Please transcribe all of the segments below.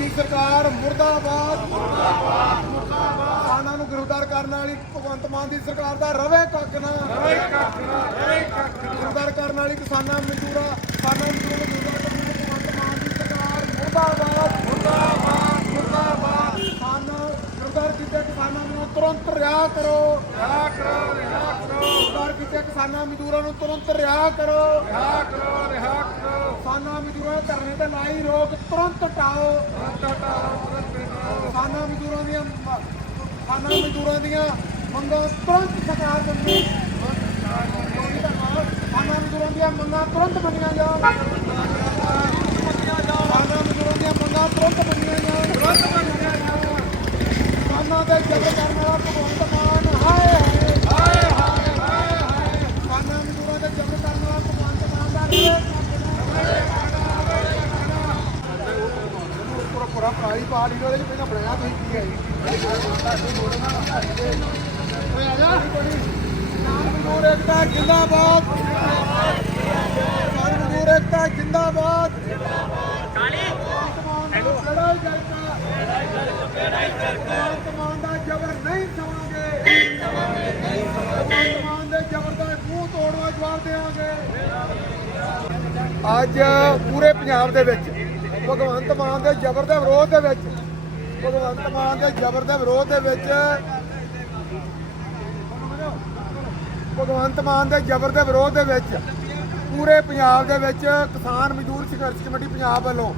ਦੀ ਸਰਕਾਰ ਮੁਰਦਾਬਾਦ। ਮੁਰਦਾਬਾਦ ਮੁਰਦਾਬਾਦ ਕਿਸਾਨਾਂ ਨੂੰ ਗ੍ਰਿਫਤਾਰ ਕਰਨ ਵਾਲੀ ਭਗਵੰਤ ਮਾਨ ਦੀ ਸਰਕਾਰ ਦਾ ਰਵੇ ਕੱਖ ਨਾ। ਰਵੇ ਕੱਖ ਨਾ ਰਵੇ ਕੱਖ ਨਾ ਗ੍ਰਿਫਤਾਰ ਕਰਨ ਵਾਲੀ ਕਿਸਾਨਾਂ ਮਜ਼ਦੂਰਾਂ ਕਿਸਾਨਾਂ ਮਜ਼ਦੂਰਾਂ ਨੂੰ ਗ੍ਰਿਫਤਾਰ ਕਰਨ ਵਾਲੀ ਭਗਵੰਤ ਮਾਨ ਦੀ ਸਰਕਾਰ ਮੁਰਦਾਬਾਦ। ਮੁਰਦਾਬਾਦ ਮੁਰਦਾਬਾਦ। ਕਿਸਾਨਾਂ ਗ੍ਰਿਫਤਾਰ ਕੀਤੇ ਕਿਸਾਨਾਂ ਨੂੰ ਤੁਰੰਤ ਰਿਹਾ ਕਰੋ। ਰਿਹਾ ਕਰੋ ਰਿਹਾ ਕਰੋ। ਕਿਸਾਨਾਂ ਮਜ਼ਦੂਰਾਂ ਨੂੰ ਤੁਰੰਤ ਰਿਹਾ ਕਰੋ। ਰਿਹਾ ਕਰੋ ਰਿਹਾ ਕਰੋ। ਕਿਸਾਨਾਂ ਮਜ਼ਦੂਰਾਂ ਦੇ ਧਰਨੇ ਤੇ ਲਾਈ ਰੋਕ ਤੁਰੰਤ ਹਟਾਓ ਤੁਰੰਤ ਹਟਾਓ ਤੁਰੰਤ ਹਟਾਓ ਕਿਸਾਨਾਂ ਮਜ਼ਦੂਰਾਂ ਦੀਆਂ ਕਿਸਾਨਾਂ ਮਜ਼ਦੂਰਾਂ ਦੀਆਂ ਮੰਗਾਂ ਤੁਰੰਤ ਸਰਕਾਰ ਕਰਨੀ ਕਿਸਾਨਾਂ ਮਜ਼ਦੂਰਾਂ ਦੀਆਂ ਮੰਗਾਂ ਤੁਰੰਤ ਮੰਨੀਆਂ ਜਾਣ ਕਿਸਾਨਾਂ ਮਜ਼ਦੂਰਾਂ ਦੀਆਂ ਮੰਗਾਂ ਤੁਰੰਤ ਮੰਨੀਆਂ ਜਾਣ ਤੁਰੰਤ ਮੰਨੀਆਂ ਜਾਣ ਕਿਸਾਨਾਂ ਦੇ ਜਬਰ ਕਰਨ ਵਾਲਾ ਭਗਵੰਤ ਮਾਨ ਹਾਏ ਹਾਏ ਹਾਏ ਹਾਏ ਹਾਏ ਹਾਏ ਕਿਸਾਨਾਂ ਮਜ਼ਦੂਰਾਂ ਦੇ ਜਬਰ ਕਰਨ ਵਾਲਾ ਭਗਵੰਤ ਮਾਨ ਦਾ ਪੂਰਾ ਪਾਰਟੀ ਦੇ ਵਿੱਚ ਪਹਿਲਾਂ ਬਣਾਇਆ ਤੁਸੀਂ ਕੀ ਹੈ ਓਏ ਆ ਜਾ। ਮਜ਼ਦੂਰ ਏਕਤਾ ਜਿੰਦਾਬਾਦ। ਮਜ਼ਦੂਰ ਏਕਤਾ ਜਿੰਦਾਬਾਦ। ਕਾਲੀ ਲੜਾਈ ਕਰਤਾ ਭਗਵੰਤ ਮਾਨ ਦਾ ਜ਼ਬਰ ਨਹੀਂ ਸਵਾਂਗੇ ਭਗਵੰਤ ਮਾਨ ਦੇ ਜ਼ਬਰ ਦਾ ਮੂੰਹ ਤੋੜਵਾ ਜਵਾਬ ਦੇਵਾਂਗੇ। ਅੱਜ ਪੂਰੇ ਪੰਜਾਬ ਦੇ ਵਿੱਚ ਭਗਵੰਤ ਮਾਨ ਦੇ ਜ਼ਬਰ ਦੇ ਵਿਰੋਧ ਦੇ ਵਿੱਚ, ਭਗਵੰਤ ਮਾਨ ਦੇ ਜ਼ਬਰ ਦੇ ਵਿਰੋਧ ਦੇ ਵਿੱਚ, ਭਗਵੰਤ ਮਾਨ ਦੇ ਜ਼ਬਰ ਦੇ ਵਿਰੋਧ ਦੇ ਵਿੱਚ, ਪੂਰੇ ਪੰਜਾਬ ਦੇ ਵਿੱਚ ਕਿਸਾਨ ਮਜ਼ਦੂਰ ਸੰਘਰਸ਼ ਕਮੇਟੀ ਪੰਜਾਬ ਵੱਲੋਂ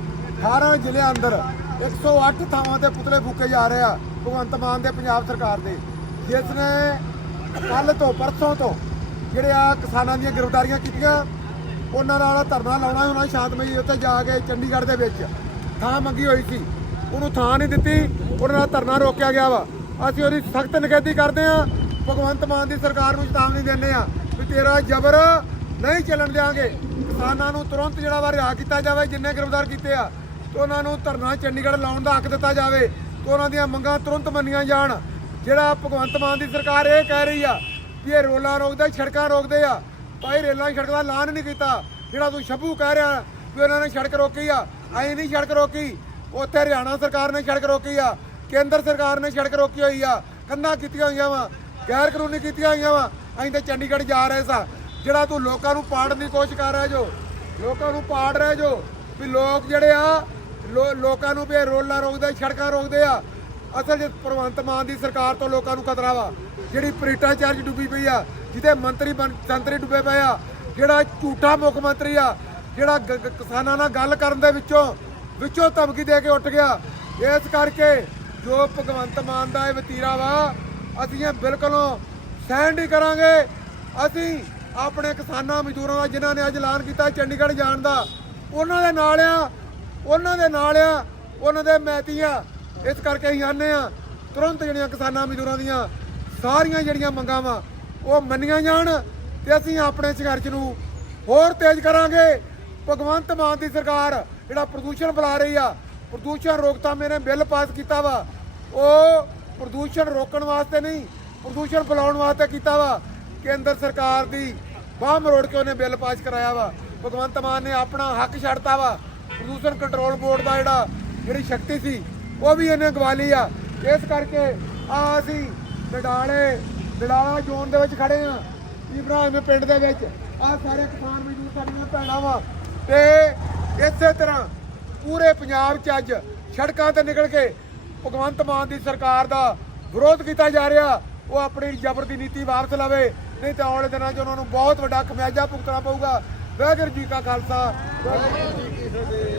18 ਜ਼ਿਲ੍ਹਿਆਂ ਅੰਦਰ 108 ਥਾਵਾਂ ਤੇ ਪੁਤਲੇ ਫੂਕੇ ਜਾ ਰਹੇ ਆ ਭਗਵੰਤ ਮਾਨ ਦੇ ਪੰਜਾਬ ਸਰਕਾਰ ਦੇ, ਜਿਸ ਨੇ ਕੱਲ ਤੋਂ ਪਰਸੋਂ ਤੋਂ ਜਿਹੜੇ ਆ ਕਿਸਾਨਾਂ ਦੀਆਂ ਗ੍ਰਿਫਤਾਰੀਆਂ ਕੀਤੀਆਂ ਉਹਨਾਂ ਨਾਲ ਧਰਨਾ ਲਾਉਣਾ ਉਹਨਾਂ ਸ਼ਾਂਤਮਈ ਉੱਤੇ ਜਾ ਕੇ ਚੰਡੀਗੜ੍ਹ ਦੇ ਵਿੱਚ ਥਾਂ ਮੰਗੀ ਹੋਈ ਸੀ। ਉਹਨੂੰ ਥਾਂ ਨਹੀਂ ਦਿੱਤੀ, ਉਹਨਾਂ ਨਾਲ ਧਰਨਾ ਰੋਕਿਆ ਗਿਆ ਵਾ। ਅਸੀਂ ਉਹਦੀ ਸਖਤ ਨਿਖੇਧੀ ਕਰਦੇ ਆ ਭਗਵੰਤ ਮਾਨ ਦੀ ਸਰਕਾਰ ਨੂੰ ਚੇਤਾਵਨੀ ਦਿੰਦੇ ਆ ਵੀ ਤੇਰਾ ਜ਼ਬਰ ਨਹੀਂ ਚੱਲਣ ਦਿਆਂਗੇ। ਕਿਸਾਨਾਂ ਨੂੰ ਤੁਰੰਤ ਜਿਹੜਾ ਵਾ ਰਿਹਾ ਕੀਤਾ ਜਾਵੇ, ਜਿੰਨੇ ਗ੍ਰਿਫਤਾਰ ਕੀਤੇ ਆ, ਤੇ ਉਹਨਾਂ ਨੂੰ ਧਰਨਾ ਚੰਡੀਗੜ੍ਹ ਲਾਉਣ ਦਾ ਹੱਕ ਦਿੱਤਾ ਜਾਵੇ, ਤੇ ਉਹਨਾਂ ਦੀਆਂ ਮੰਗਾਂ ਤੁਰੰਤ ਮੰਨੀਆਂ ਜਾਣ। ਜਿਹੜਾ ਭਗਵੰਤ ਮਾਨ ਦੀ ਸਰਕਾਰ ਇਹ ਕਹਿ ਰਹੀ ਆ ਵੀ ਇਹ ਰੋਲਾ ਰੋਕਦੇ, ਸੜਕਾਂ ਰੋਕਦੇ ਆ ਭਾਈ ਰੇਲਾਂ ਦੀ ਸੜਕ ਦਾ ਐਲਾਨ ਨਹੀਂ ਕੀਤਾ। ਜਿਹੜਾ ਤੂੰ ਸ਼ੱਭੂ ਕਹਿ ਰਿਹਾ ਵੀ ਉਹਨਾਂ ਨੇ ਸੜਕ ਰੋਕੀ ਆ, ਐਂ ਨਹੀਂ ਸੜਕ ਰੋਕੀ। ਉੱਥੇ ਹਰਿਆਣਾ ਸਰਕਾਰ ਨੇ ਸੜਕ ਰੋਕੀ ਆ, ਕੇਂਦਰ ਸਰਕਾਰ ਨੇ ਸੜਕ ਰੋਕੀ ਹੋਈ ਆ, ਕੰਧਾਂ ਕੀਤੀਆਂ ਹੋਈਆਂ ਵਾ, ਗੈਰ ਕਾਨੂੰਨੀ ਕੀਤੀਆਂ ਹੋਈਆਂ ਵਾ, ਅਸੀਂ ਤਾਂ ਚੰਡੀਗੜ੍ਹ ਜਾ ਰਹੇ ਸਾਂ। ਜਿਹੜਾ ਤੂੰ ਲੋਕਾਂ ਨੂੰ ਪਾੜਨ ਦੀ ਕੋਸ਼ਿਸ਼ ਕਰ ਰਿਹਾ ਜੋ, ਲੋਕਾਂ ਨੂੰ ਪਾੜ ਰਿਹਾ ਜੋ, ਵੀ ਲੋਕ ਜਿਹੜੇ ਆ, ਲੋ- ਲੋਕਾਂ ਨੂੰ ਵੀ ਇਹ ਰੋਲਾ ਰੋਕਦੇ, ਸੜਕਾਂ ਰੋਕਦੇ ਆ ਅਸਲ ਚ ਭਗਵੰਤ ਮਾਨ ਦੀ ਸਰਕਾਰ ਤੋਂ ਲੋਕਾਂ ਨੂੰ ਖਤਰਾ ਵਾ, ਜਿਹੜੀ ਭ੍ਰਿਸ਼ਟਾਚਾਰ ਚ ਡੁੱਬੀ ਪਈ ਆ, ਜਿਹਦੇ ਮੰਤਰੀ ਬਣ- ਸੰਤਰੀ ਡੁੱਬੇ ਪਏ ਆ, ਜਿਹੜਾ ਝੂਠਾ ਮੁੱਖ ਮੰਤਰੀ ਆ, ਜਿਹੜਾ ਗ- ਗ- ਕਿਸਾਨਾਂ ਨਾਲ ਗੱਲ ਕਰਨ ਦੇ ਵਿੱਚੋਂ ਵਿੱਚੋਂ ਧਮਕੀ ਦੇ ਕੇ ਉੱਠ ਗਿਆ। ਇਸ ਕਰਕੇ ਜੋ ਭਗਵੰਤ ਮਾਨ ਦਾ ਇਹ ਵਤੀਰਾ ਵਾ, ਅਸੀਂ ਇਹ ਬਿਲਕੁਲੋਂ ਸਹਿਣ ਨਹੀਂ ਕਰਾਂਗੇ। ਅਸੀਂ ਆਪਣੇ ਕਿਸਾਨਾਂ, ਮਜ਼ਦੂਰਾਂ ਦਾ, ਜਿਨ੍ਹਾਂ ਨੇ ਅੱਜ ਐਲਾਨ ਕੀਤਾ ਚੰਡੀਗੜ੍ਹ ਜਾਣ ਦਾ, ਉਹਨਾਂ ਦੇ ਨਾਲ ਆ, ਉਹਨਾਂ ਦੇ ਨਾਲ ਆ, ਉਹਨਾਂ ਦੇ ਮੈਤੀਆਂ ਇਸ ਕਰਕੇ ਅਸੀਂ ਆਨੇ ਆ, ਤੁਰੰਤ ਜਿਹੜੀਆਂ ਕਿਸਾਨਾਂ ਮਜ਼ਦੂਰਾਂ ਦੀਆਂ ਸਾਰੀਆਂ ਜਿਹੜੀਆਂ ਮੰਗਾਂ ਵਾ, ਉਹ ਮੰਨੀਆਂ ਜਾਣ ਤੇ ਅਸੀਂ ਆਪਣੇ ਸੰਘਰਸ਼ ਨੂੰ ਹੋਰ ਤੇਜ਼ ਕਰਾਂਗੇ। ਭਗਵੰਤ ਮਾਨ ਦੀ ਸਰਕਾਰ ਜਿਹੜਾ ਪ੍ਰਦੂਸ਼ਣ ਫੈਲਾ ਰਹੀ ਆ, ਪ੍ਰਦੂਸ਼ਣ ਰੋਕਥਾਮੇ ਨੇ ਬਿੱਲ ਪਾਸ ਕੀਤਾ ਵਾ, ਉਹ ਪ੍ਰਦੂਸ਼ਣ ਰੋਕਣ ਵਾਸਤੇ ਨਹੀਂ, ਪ੍ਰਦੂਸ਼ਣ ਫੈਲਾਉਣ ਵਾਸਤੇ ਕੀਤਾ ਵਾ। ਕੇਂਦਰ ਸਰਕਾਰ ਦੀ ਬਾਹ ਮਰੋੜ ਕੇ ਉਹਨੇ ਬਿੱਲ ਪਾਸ ਕਰਾਇਆ ਵਾ। ਭਗਵੰਤ ਮਾਨ ਨੇ ਆਪਣਾ ਹੱਕ ਛੱਡਤਾ ਵਾ। ਪ੍ਰਦੂਸ਼ਣ ਕੰਟਰੋਲ ਬੋਰਡ ਦਾ ਜਿਹੜਾ, ਜਿਹੜੀ ਸ਼ਕਤੀ ਸੀ ਉਹ ਵੀ ਇਹਨੇ ਗਵਾ ਲਈ ਆ। ਇਸ ਕਰਕੇ ਆ ਅਸੀਂ ਡਡਾਲੇ ਡਡਾਲਾ ਜ਼ੋਨ ਦੇ ਵਿੱਚ ਖੜੇ ਆ। ਇਬਰਾਹਿਮ ਪਿੰਡ ਦੇ ਵਿੱਚ ਆ ਸਾਰੇ ਕਿਸਾਨ ਮਜ਼ਦੂਰ ਸਾਡੀਆਂ ਭੈਣਾਂ ਵਾ। ਤੇ ਇਸੇ ਤਰ੍ਹਾਂ ਪੂਰੇ ਪੰਜਾਬ 'ਚ ਅੱਜ ਸੜਕਾਂ ਤੇ ਨਿਕਲ ਕੇ ਭਗਵੰਤ ਮਾਨ ਦੀ ਸਰਕਾਰ ਦਾ ਵਿਰੋਧ ਕੀਤਾ ਜਾ ਰਿਹਾ। ਉਹ ਆਪਣੀ ਜ਼ਬਰ ਦੀ ਨੀਤੀ ਵਾਪਸ ਲਵੇ। ਨਹੀਂ ਤਾਂ ਆਉਣ ਵਾਲੇ ਦਿਨਾਂ 'ਚ ਉਹਨਾਂ ਨੂੰ ਬਹੁਤ ਵੱਡਾ ਖਮਿਆਜਾ ਭੁਗਤਣਾ ਪਊਗਾ। ਵਾਹਿਗੁਰੂ ਜੀ ਕਾ ਖਾਲਸਾ, ਵਾਹਿਗੁਰੂ ਜੀ ਕੀ ਫਤਿਹ।